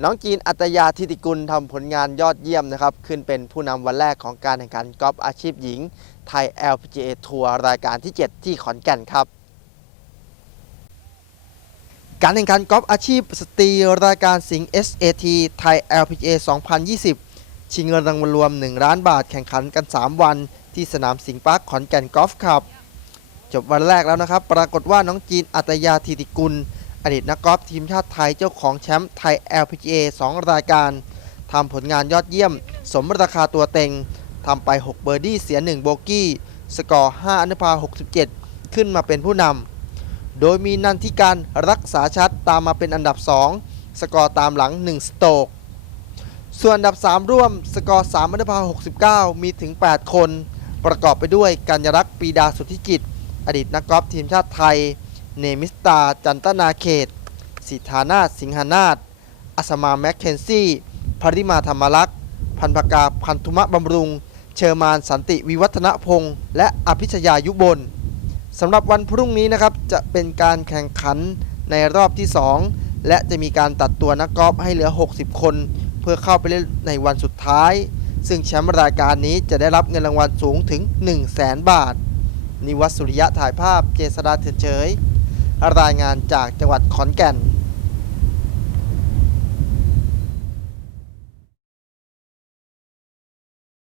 น้องจีนอัตยาธิติกุลทำผลงานยอดเยี่ยมนะครับ ขึ้นเป็นผู้นำวันแรกของการแข่งขันกอล์ฟอาชีพหญิง ไทย LPGA ทัวร์รายการที่ 7 ที่ขอนแก่นครับ การแข่งขันกอล์ฟอาชีพสตรีรายการสิงห์ SAT ไทย LPGA 2020 ชิงเงินรางวัลรวม 1 ล้านบาทแข่งขันกัน 3 วัน ที่สนามสิงห์ปาร์คขอนแก่นกอล์ฟคลับ จบวันแรกแล้วนะครับ ปรากฏว่าน้องจีนอัตยาธิติกุล อดีตนักกอล์ฟทีมชาติไทยเจ้าของแชมป์ไทย LPGA 2 รายการทำผลงานยอดเยี่ยม สมราคาตัวเต็งทำไป 6 เบอร์ดี้เสีย 1 โบกี้ สกอร์ 5อันดพา67 ขึ้นมาเป็นผู้นำโดยมีนันทิการรักษาชัดตามมาเป็นอันดับ 2 สกอร์ตามหลัง 1 สโตก ส่วนอันดับ 3 ร่วมสกอร์ 3อันดพา69 มีถึง 8 คน ประกอบไปด้วยกัญญรักษ์ปีดาสุทธิจิต อดีตนักกอล์ฟทีมชาติไทย เนมิสตา จันตนาเขต สิทธานาถสิงหานาถอัสมาแมคเคนซี่ภริมาธรรมลักษ์ พันภกาพันธุมะบำรุง เชอร์มานสันติวิวัฒนพงศ์และอภิชยายุบลสำหรับวันพรุ่งนี้นะครับจะเป็นการแข่งขันในรอบที่ 2 และจะมีการตัดตัวนักกอล์ฟให้เหลือ 60 คน เพื่อเข้าไปเล่นในวันสุดท้าย ซึ่งแชมป์รายการนี้จะได้รับเงินรางวัลสูงถึง 1 0 0 0 0แสนบาท นิวัตสุริยะถ่ายภาพเจษดาเถื่อนเฉย รายงานจากจังหวัดขอนแก่น